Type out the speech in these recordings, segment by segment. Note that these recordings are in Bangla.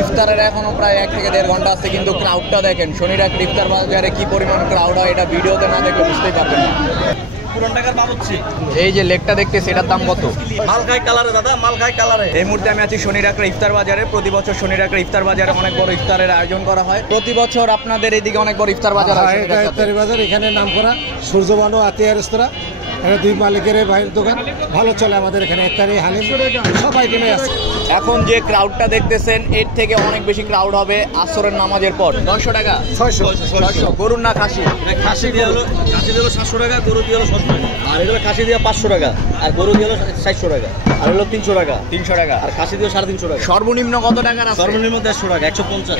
ইফতারের এখনো প্রায় 1 থেকে 1.5 ঘন্টা আছে, কিন্তু ক্রাউডটা দেখেন। শনির একটা ইফতার বাজারে কি পরিমাণ ক্রাউড হয় এটা ভিডিওতে না দেখলে বুঝতেই পারবেন না। এই যে লেগটা দেখতেছি এটার দাম কত? মালখাই কালারে দাদা, মালখাই কালারে। এই মুহূর্তে আমি আছি শনির একটা ইফতার বাজারে। প্রতি বছর শনির একটা ইফতার বাজারে অনেক বড় ইফতারের আয়োজন করা হয়। প্রতি বছর আপনাদের এইদিকে অনেক বড় ইফতার বাজার হয়। ইফতারি বাজার এখানে নাম করা সূর্যবানু আতিয়া রেস্তোরাঁ, এটা 2 মালিকের ভাইয়ের দোকান, ভালো চলে আমাদের এখানে। ইফতারি হালিম সব আইটেমে আছে। এখন যে ক্রাউডটা দেখতেছেন এর থেকে অনেক বেশি ক্রাউড হবে আসরের নামাজের পর। 900 টাকা 600 গরুর না খাসি? খাসি দিয়ে হলো 700 টাকা, গরু দিয়ে হলো 700 টাকা, আর এগুলো খাসি দিয়ে 500 টাকা, আর গরু দিয়ে হলো 400 টাকা, আর হলো 300 টাকা, 300 টাকা, আর খাসি দিয়ে 350 টাকা। সর্বনিম্ন কত টাকার আছে? সর্বনিম্ন 150 টাকা, 150।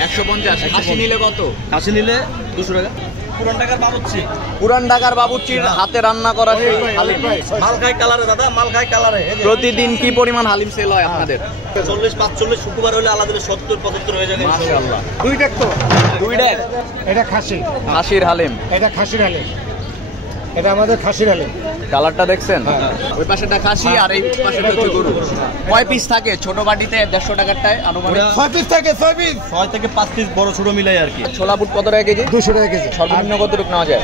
খাসি নিলে কত? খাসি নিলে 200 টাকা। পুরান ঢাকার বাবুর্চি, পুরান ঢাকার বাবুর্চির হাতে রান্না করা সেই হালিম। মালখাই কালারে দাদা, মালখাই কালারে। প্রতিদিন কি পরিমাণ হালিম সেল হয় আপনাদের? 40-45, শুক্রবার হলে আলাদা 70-75 হয়ে যাবে মাশাআল্লাহ। দুইটা তো, দুইটা এটা খাসি, খাসির হালিম, এটা খাসির হালিম, এটা আমাদের খাসির হালিম। কালারটা দেখছেন? ওই পাশেটা খাসি আর এই পাশেটা হচ্ছে গরু। কয় পিস থাকে ছোট বাটিতে 150 টাকারটায়? আনুমানিক 6 পিস থাকে, 6 পিস, 6 থেকে 5 পিস বড় ছোট মিলাই আর কি। ছোলা বুট কত টাকা কেজি? 200 টাকা কেজি। সর্বনিম্ন কতটুকু নেওয়া যায়?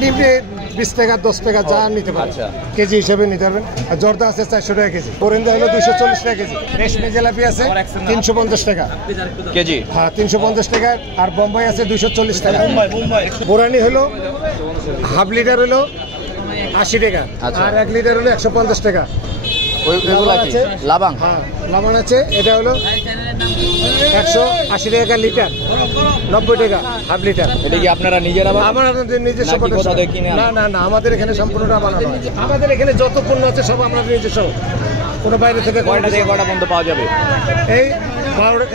নিম্নে 20 টাকা 10 টাকা যা নিতে পারেন, আচ্ছা। কেজি হিসেবে নিতে পারবেন। আর জর্দা আছে 400 টাকা কেজি, পরিন্দা হলো 240 টাকা কেজি, রেশমি জিলাপি আছে 350 টাকা কেজি। হ্যাঁ 350 টাকা, আর বোম্বাই আছে 240 টাকা। মুম্বাই বোরানি হলো হাফ লিটার হলো 80 টাকা, আচ্ছা। আর 1 লিটার হলো 150 টাকা। ওইগুলা কি? লাবাং? হ্যাঁ লাবণ আছে, এটা হলো 180 টাকা লিটার, 90 টাকা হাফ লিটার। এটা কি আপনারা নিজেরা আমাদের নিজস্ব নাকি কোথা থেকে কিনে আনেন? না না না, আমাদের এখানে সম্পূর্ণটা বানানো হয়। আমাদের এখানে যত পণ্য আছে সব আমাদের নিজস্ব, কোনো বাইরে থেকে। কয়টা থেকে কয়টা পর্যন্ত পাওয়া যাবে? এই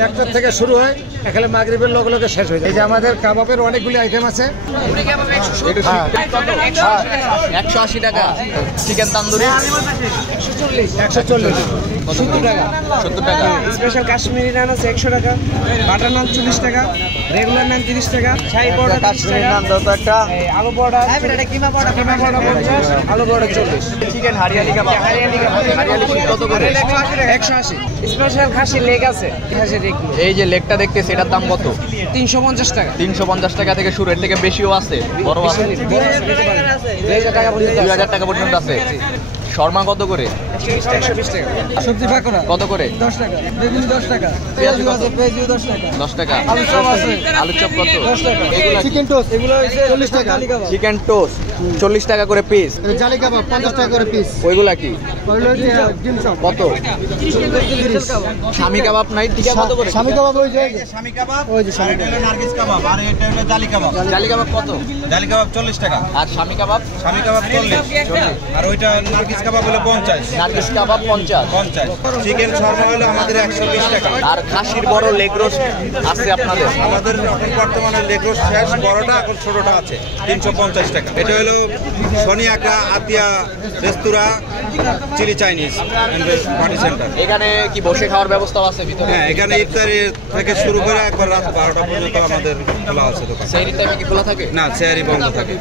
1টা থেকে শুরু হয়, এখানে মাগরিবের লগে লগে শেষ হয়ে যায়। এই যে আমাদের কাবাবের অনেকগুলি আইটেম আছে। 180 টাকা। চিকেন তান্দুরি 140 70 টাকা। 70 টাকা। স্পেশাল কাশ্মীরি নান আছে 100 টাকা, বাটার নান 40 টাকা, রেগুলার নান 30 টাকা, শাহী পরোটা 30 টাকা, আলু পরোটা, কিমা পরোটা 50, আলু পরোটা 40। চিকেন হারিয়ালি কাবাব, হারিয়ালি শিক কত করে? 180। স্পেশাল খাসি লেগ আছে, খাসির লেগ। এই যে লেগটা দেখতেছি এটার দাম কত? 350 টাকা। 350 টাকা থেকে শুরু, এর থেকে বেশিও আছে, বড় আছে। 2000 টাকা পর্যন্ত। 2000 টাকা পর্যন্ত আছে। শর্মা কত করে? 120 টাকা। সবজি পাকোড়া কত করে? 10 টাকা, বেগুনি 10 টাকা, পেঁয়াজু আছে, পেঁয়াজু 10 টাকা, 10 টাকা। আলু চপ আছে, আলু চপ কত? 10 টাকা। এগুলা চিকেন টোস্ট এগুলো হইছে 40 টাকা। চিকেন টোস্ট 40 টাকা করে পিস। জালি কাবাব 50 টাকা করে পিস। ওইগুলা কি ওইগুলো ডিম চপ কত? স্বামী কাবাব নাই টিকা কত করে? স্বামী কাবাব ওই যে স্বামী কাবাব, ওই যে স্বামী এটা হলো নার্গিস কাবাব, আর এটা হলো জালি কাবাব। জালি কাবাব কত? জালি কাবাব 40 টাকা, আর স্বামী কাবাব? স্বামী কাবাব 40, আর ওইটা নার্গিস কাবাব হলো 50। নার্গিস কাবাব 50। চিকেন শর্মা হলো আমাদের 120 টাকা। আর খাসির বড় লেগ রোস্ট আছে আপনাদের? আমাদের এখন বর্তমানে লেগ রোস্ট শেষ, বড়টা এখন ছোটটা আছে 350 টাকা। এটা হলো শনি আঁকা আতিয়া রেস্তোরাঁ, চিলি চাইনিজ পার্টি সেন্টার। এখানে কি বসে খাওয়ার ব্যবস্থা আছে ভিতরে? হ্যাঁ, এখানে ইফতারি থেকে শুরু করে একবার রাত 12টা পর্যন্ত আমাদের খোলা আছে দোকান। সেই টাইমে কি খোলা থাকে? না, সেয়ারি বন্ধ থাকে।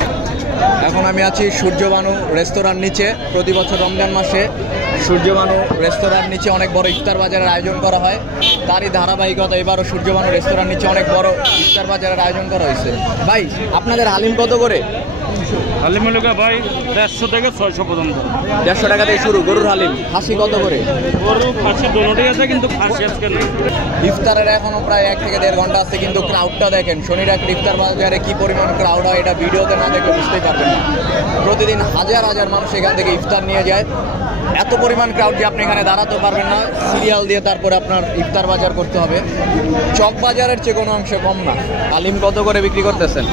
এখন আমি আছি সূর্যবানু রেস্তোরাঁর নিচে। প্রতি বছর রমজান মাসে সূর্যবানু রেস্তোরাঁর নিচে অনেক বড় ইফতার বাজারের আয়োজন করা হয়। তারই ধারাবাহিকতা এবারও সূর্যবানু রেস্তোরাঁর নিচে অনেক বড় ইফতার বাজারের আয়োজন করা হয়েছে। ভাই আপনাদের হালিম কত করে? হালিম হলো ভাই 150 থেকে 600 পর্যন্ত। 150 টাকা থেকে শুরু গরুর হালিম। খাসি কত করে? গরু খাসি দোনোটাই আছে, কিন্তু খাসি আজকে নেই। ইফতারের এখনো প্রায় 1 থেকে 1.5 ঘন্টা আছে, কিন্তু ক্রাউডটা দেখেন। শনির একটা ইফতার বাজারে কি পরিমাণ ক্রাউড হয় এটা ভিডিওতে না দেখলে বুঝতেই পারবেন না। প্রতিদিন হাজার হাজার মানুষ এখান থেকে ইফতার নিয়ে যায়। এত পরিমাণ ক্রাউড যে আপনি এখানে দাঁড়াতে পারবেন না, সিরিয়াল দিয়ে তারপরে আপনার ইফতার বাজার করতে হবে। চক বাজারের চেয়ে কোনো অংশে কম না। হালিম কত করে বিক্রি করতেছেন?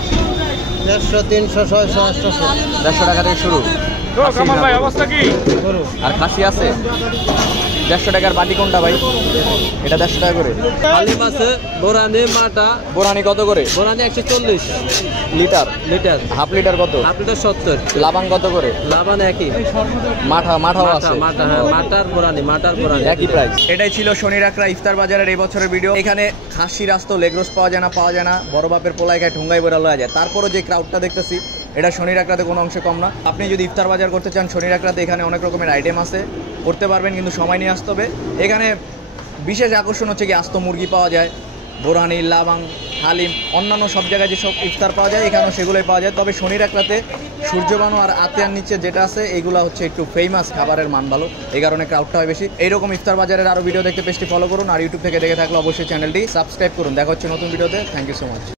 150 300 600 800 150 টাকা থেকে শুরু। ভাই অবস্থা কি? আর খাসি আছে 150 টাকার বাটি কোনটা ভাই? এটা 150 টাকা করে। হালিম আছে, বোরানি, মাটা। বোরানি কত করে? বোরানি 140 লিটার। লিটার। হাফ লিটার কত? Half litre 70। লাবাং কত করে? লাবান একই। মাঠাও আছে। মাটা, হ্যাঁ, মাটার বোরানি, মাটার বোরানি একই প্রাইস। এটাই ছিল শনির আকরা ইফতার বাজারের এই বছরের ভিডিও। এখানে খাসির আস্ত লেগ রোস্ট পাওয়া যায় না। বড় বাপের পোলায় খায় ঠুঙ্গাই বেড়া লওয়া যায়। তারপরও যে ক্রাউডটা দেখতেছি এটা শনির আকরাতে কোনো অংশে কম না। আপনি যদি ইফতার বাজার করতে চান শনির আকরাতে, এখানে অনেক রকমের আইটেম আছে, করতে পারবেন, কিন্তু সময় নিয়ে আসতে হবে। এখানে বিশেষ আকর্ষণ হচ্ছে কি আস্ত মুরগি পাওয়া যায়, বোরহানি, লাবাং, হালিম, অন্যান্য সব জায়গায় যেসব ইফতার পাওয়া যায় এখানেও সেগুলোই পাওয়া যায়। তবে শনির একরাতে সূর্যবানু আর আতিয়ার নিচে যেটা আছে এগুলো হচ্ছে একটু ফেমাস, খাবারের মান ভালো, এই কারণে ক্রাউডটা হয় বেশি। এইরকম ইফতার বাজারের আরও ভিডিও দেখতে পেজটি ফলো করুন, আর ইউটিউব থেকে দেখে থাকলে অবশ্যই চ্যানেলটি সাবস্ক্রাইব করুন। দেখা হচ্ছে নতুন ভিডিওতে। Thank you so much.